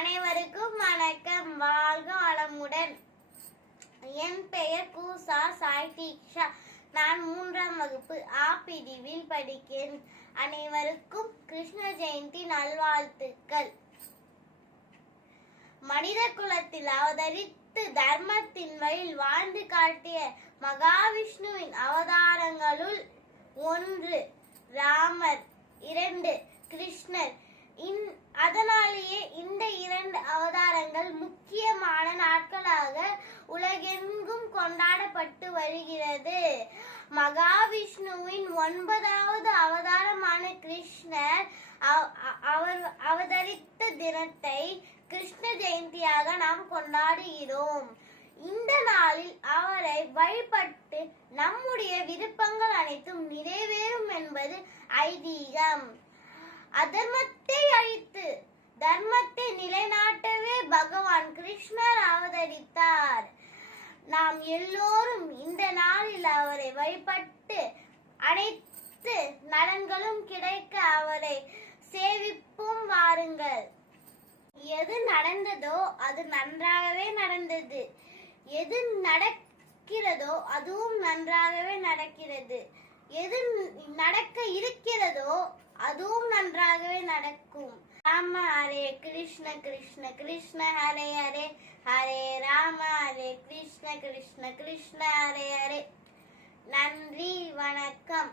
அனைவருக்கும் வணக்கம். வாழ்க வளமுடன். என் பெயர் கூசா சாய் தீக்ஷா. நான் 3ஆம் வகுப்பு ஆ பிரிவில் படிக்கிறேன். அனைவருக்கும் கிருஷ்ண ஜெயந்தி நல்வாழ்த்துக்கள். மனித குலத்தில் அவதரித்து தர்மத்தின் வழியில் வாழ்ந்து காட்டிய மகாவிஷ்ணுவின் அவதாரங்களுள் 1 ராமர், 2 கிருஷ்ணர். அதனாலேயே இந்த 2 அவதாரங்கள் முக்கியமான நாட்களாக உலகெங்கும் கொண்டாடப்பட்டு வருகிறது. மகாவிஷ்ணுவின் 9வது அவதாரமான கிருஷ்ணர் அவதரித்த தினத்தை கிருஷ்ண ஜெயந்தியாக நாம் கொண்டாடுகிறோம். இந்த நாளில் அவரை வழிபட்டு நம்முடைய விருப்பங்கள் அனைத்தும் நிறைவேறும் என்பது ஐதீகம். அதர்மத்தை அழித்து தர்மத்தை நிலைநாட்டவே பகவான் கிருஷ்ணர் அவதரித்தார். நாம் எல்லோரும் இந்த நாளில் அவரை வழிபட்டு அனைத்து நலன்களும் கிடைக்க அவரை சேவிப்போம். வாருங்கள். எது நடந்ததோ அது நன்றாகவே நடந்தது. எது நடக்கிறதோ அதுவும் நன்றாகவே நடக்கிறது. எது நடக்க இருக்கிறதோ அதுவும் நன்றாகவே நடக்கும். ராம ஹரே கிருஷ்ண கிருஷ்ண கிருஷ்ண ஹரே ஹரே, ஹரே ராம ஹரே கிருஷ்ண கிருஷ்ண கிருஷ்ண ஹரே ஹரே. நன்றி, வணக்கம்.